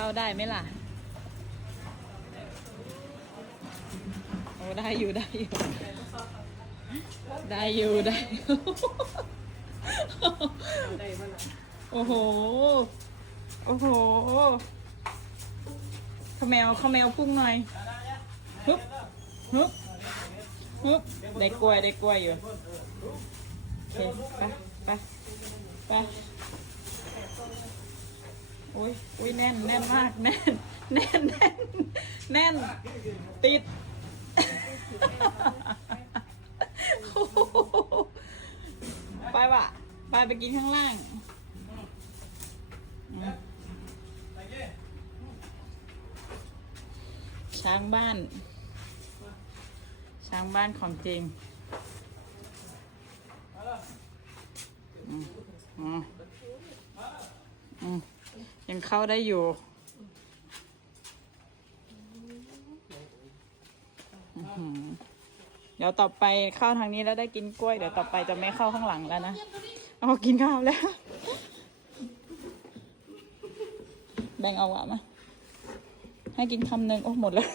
เข้าได้ไหมล่ะโอ้ได้อยู่ได้อยู่ ได้อยู่ได้ โอ้โห โอ้โหขมแมวขมแมวพุ่งหน่อยฮึบฮึบฮึบได้กล้วยได้กล้วยอยู่โอเคไปไป โอ้ยโอ้ยแน่นแน่นมากแน่นแน่นแน่นแน่น ติดโอ้โหไปวะไปไปกินข้างล่างช้างบ้าน ช้างบ้านของจริงอืมอืมอืม ยังเข้าได้อยู่ เดี๋ยวต่อไปเข้าทางนี้แล้วได้กินกล้วย เดี๋ยวต่อไปจะไม่เข้าข้างหลังแล้วนะเอากินข้าวแล้ว แบ่งเอาอะมา ให้กินคำหนึ่งโอ้หมดแล้ว